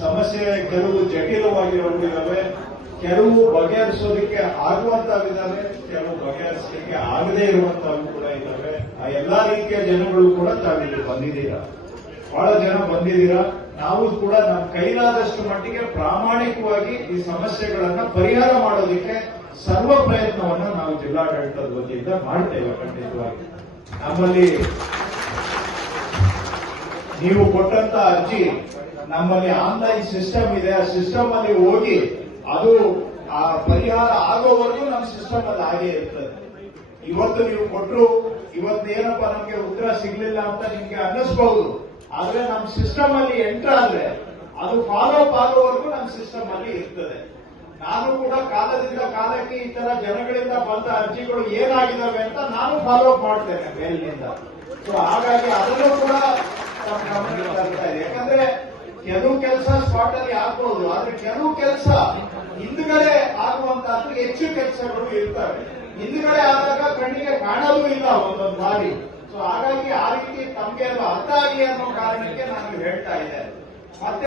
ಸಮಸ್ಯೆ ಕೆಲವು ಜಟಿಲವಾಗಿರುವಂತಿದ್ದಾವೆ ಕೆಲವು ಬಗೆಹರಿಸೋದಕ್ಕೆ ಆಗುವಂತಾಗಿದ್ದಾವೆ, ಕೆಲವು ಬಗೆಹರಿಸಲಿಕ್ಕೆ ಆಗದೇ ಇರುವಂತಹವು ಕೂಡ ಇದ್ದಾವೆ. ಆ ಎಲ್ಲಾ ರೀತಿಯ ಜನಗಳು ಕೂಡ ತಾವಿಲ್ಲಿ ಬಂದಿದ್ದೀರಾ? ಬಹಳ ಜನ ಬಂದಿದ್ದೀರಾ? ನಾವು ಕೂಡ ನಮ್ಮ ಕೈಲಾದಷ್ಟು ಮಟ್ಟಿಗೆ ಪ್ರಾಮಾಣಿಕವಾಗಿ ಈ ಸಮಸ್ಯೆಗಳನ್ನ ಪರಿಹಾರ ಮಾಡೋದಕ್ಕೆ ಸರ್ವ ಪ್ರಯತ್ನವನ್ನ ನಾವು ಜಿಲ್ಲಾಡಳಿತದ ವತಿಯಿಂದ ಮಾಡ್ತೇವೆ ಖಂಡಿತವಾಗಿ. ನಮ್ಮಲ್ಲಿ ನೀವು ಕೊಟ್ಟಂತ ಅರ್ಜಿ ನಮ್ಮಲ್ಲಿ ಆನ್ಲೈನ್ ಸಿಸ್ಟಮ್ ಇದೆ. ಆ ಸಿಸ್ಟಮ್ ಅಲ್ಲಿ ಹೋಗಿ ಅದು, ಆ ಪರಿಹಾರ ಆಗೋವರೆಗೂ ನಮ್ಮ ಸಿಸ್ಟಮ್ ಅಲ್ಲಿ ಹಾಗೆ ಇರ್ತದೆ. ಇವತ್ತು ನೀವು ಕೊಟ್ಟರು ಇವತ್ತು ಏನಪ್ಪ ನಮ್ಗೆ ಉತ್ತರ ಸಿಗ್ಲಿಲ್ಲ ಅಂತ ನಿಮ್ಗೆ ಅನ್ನಿಸ್ಬಹುದು. ಆದ್ರೆ ನಮ್ಮ ಸಿಸ್ಟಮ್ ಅಲ್ಲಿ ಎಂಟರ್ ಆದ್ರೆ ಅದು ಫಾಲೋ ಅಪ್ ಆಗೋವರೆಗೂ ನಮ್ಮ ಸಿಸ್ಟಮ್ ಅಲ್ಲಿ ಇರ್ತದೆ. ನಾನು ಕೂಡ ಕಾಲದಿಂದ ಕಾಲಕ್ಕೆ ಈ ತರ ಜನಗಳಿಂದ ಬಂದ ಅರ್ಜಿಗಳು ಏನಾಗಿದ್ದಾವೆ ಅಂತ ನಾನು ಫಾಲೋ ಅಪ್ ಮಾಡ್ತೇನೆ ಮೇಲಿನಿಂದ. ಸೊ ಹಾಗಾಗಿ ಅದನ್ನು ಕೂಡ ನಮ್ಮ ಗಮನಕ್ಕೆ ತರ್ತಾ ಇದೆ ಯಾಕಂದ್ರೆ ಕೆಲವು ಕೆಲಸ ಸ್ಪಾಟ್ ಅಲ್ಲಿ ಆಗ್ಬಹುದು ಆದ್ರೆ ಕೆಲವು ಕೆಲಸ ಹಿಂದ್ಗಡೆ ಆಗುವಂತಹದ್ದು ಹೆಚ್ಚು ಕೆಲಸಗಳು ಇರ್ತವೆ. ಹಿಂದ್ಗಡೆ ಆದಾಗ ಕಣ್ಣಿಗೆ ಕಾಣಲೂ ಇಲ್ಲ ಒಂದೊಂದು ಬಾರಿ ಸೊ ಹಾಗಾಗಿ ಆ ರೀತಿ ತಮ್ಗೆ ಅರ್ಥ ಆಗಲಿ ಅನ್ನೋ ಕಾರಣಕ್ಕೆ ನಾನು ಹೇಳ್ತಾ ಇದ್ದೇನೆ.